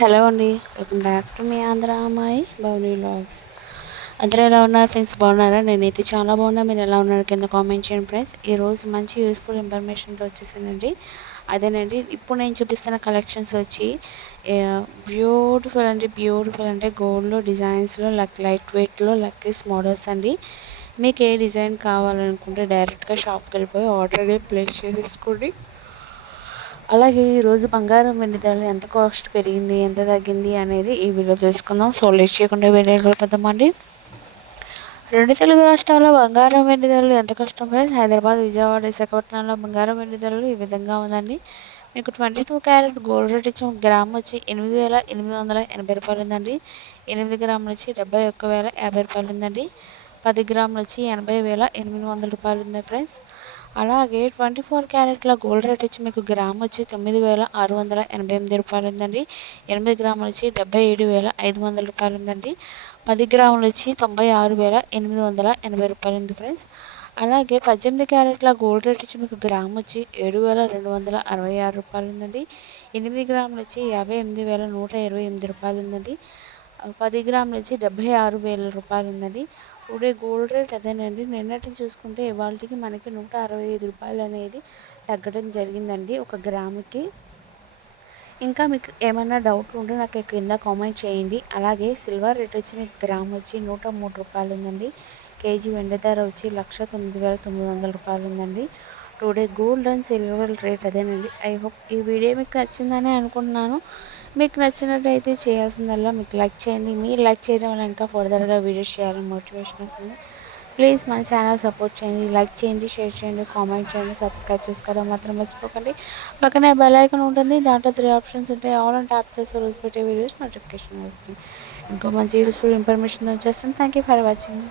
Hello అండి welcome back to మీ ఆంధ్ర అమ్మాయి భవనీ బ్లాగ్స్ అందరూ ఎలా ఉన్నారు ఫ్రెండ్స్? బాగున్నారా? నేనైతే చాలా బాగున్నా. మీరు ఎలా ఉన్నారు? కింద కామెంట్ చేయండి ఫ్రెండ్స్. ఈరోజు మంచి యూస్ఫుల్ ఇన్ఫర్మేషన్తో వచ్చేసానండి అదేనండి ఇప్పుడు నేను చూపిస్తున్న కలెక్షన్స్ వచ్చి బ్యూటిఫుల్ అండి బ్యూటిఫుల్ అంటే గోల్డ్లో డిజైన్స్లో లక్ లైట్ వెయిట్లో లక్కీస్ మోడల్స్ అండి. మీకు ఏ డిజైన్ కావాలనుకుంటే డైరెక్ట్గా షాప్కి వెళ్ళిపోయి ఆర్డర్ ప్లేస్ చేసేసుకోండి. అలాగే ఈరోజు బంగారం వెండి ధరలు ఎంత కాస్ట్ పెరిగింది ఎంత తగ్గింది అనేది ఈ వీడియో తెలుసుకుందాం. సో లేట్ చేయకుండా వీడియో వెళ్ళిపోదామండి రెండు తెలుగు రాష్ట్రాల్లో బంగారం వెండి ధరలు ఎంత కష్టం ఫ్రెండ్స్ హైదరాబాద్ విజయవాడ విశాఖపట్నంలో బంగారం వెండి ధరలు ఈ విధంగా ఉందండి. మీకు twenty two carat gold rate ఇచ్చిన గ్రామ్ వచ్చి ఎనిమిది వేల ఎనిమిది వందల ఎనభై రూపాయలు ఉందండి. ఎనిమిది గ్రాములు వచ్చి డెబ్బై ఒక్క వేల యాభై రూపాయలు ఉందండి. పది గ్రాములు వచ్చి ఎనభై వేల ఎనిమిది వందల రూపాయలు ఉంది ఫ్రెండ్స్. అలాగే ట్వంటీ ఫోర్ క్యారెట్ల గోల్డ్ రేట్ వచ్చి మీకు గ్రామ్ వచ్చి తొమ్మిది వేల ఆరు వందల ఎనభై ఎనిమిది రూపాయలు ఉందండి. ఎనిమిది గ్రాములు వచ్చి డెబ్బై ఏడు వేల ఐదు వందల రూపాయలు ఉందండి. పది గ్రాములు వచ్చి తొంభై ఆరు వేల ఎనిమిది వందల ఎనభై రూపాయలు ఉంది ఫ్రెండ్స్. అలాగే పద్దెనిమిది క్యారెట్ల గోల్డ్ రేట్ వచ్చి మీకు గ్రామ్ వచ్చి ఏడు వేల రెండు వందల అరవై ఆరు రూపాయలు ఉందండి. ఎనిమిది గ్రాములు వచ్చి యాభై ఎనిమిది వేల నూట ఇరవై ఎనిమిది రూపాయలు ఉందండి. పది గ్రాములు వచ్చి డెబ్బై ఆరు వేల రూపాయలు ఉందండి ఇప్పుడే గోల్డ్ రేట్ అదేనండి. నిన్నటి చూసుకుంటే ఇవాళకి మనకి నూట అరవై ఐదు రూపాయలు అనేది తగ్గడం జరిగిందండి ఒక గ్రాముకి. ఇంకా మీకు ఏమైనా డౌట్ ఉంటే నాకు క్రింద కామెంట్ చేయండి. అలాగే సిల్వర్ రేట్ వచ్చిన గ్రామ్ వచ్చి నూట మూడు రూపాయలు ఉందండి కేజీ వెండి ధర వచ్చి లక్ష తొమ్మిది వేల తొమ్మిది వందల రూపాయలు ఉందండి today gold and silver rate అదేనండి. ఐ హోప్ ఈ వీడియో మీకు నచ్చిందని అనుకుంటున్నాను. మీకు నచ్చినట్టయితే చేయాల్సిందల్లా మీకు లైక్ చేయండి. మీరు లైక్ చేయడం వల్ల ఇంకా ఫర్దర్గా వీడియోస్ చేయాలని మోటివేషన్ వస్తుంది. ప్లీజ్ మన ఛానల్ సపోర్ట్ చేయండి. లైక్ చేయండి షేర్ చేయండి కామెంట్ చేయండి సబ్స్క్రైబ్ చేసుకోవడం మాత్రం మర్చిపోకండి. పక్కనే బెల్ ఐకన్ ఉంటుంది. దాంట్లో త్రీ ఆప్షన్స్ ఉంటాయి. ఆల్ అండ్ ట్యాప్ చేస్తే రోజు పెట్టే వీడియోస్ నోటిఫికేషన్ వస్తుంది. ఇంకో మంచి యూస్ఫుల్ ఇన్ఫర్మేషన్ వచ్చేస్తుంది. Thank you for watching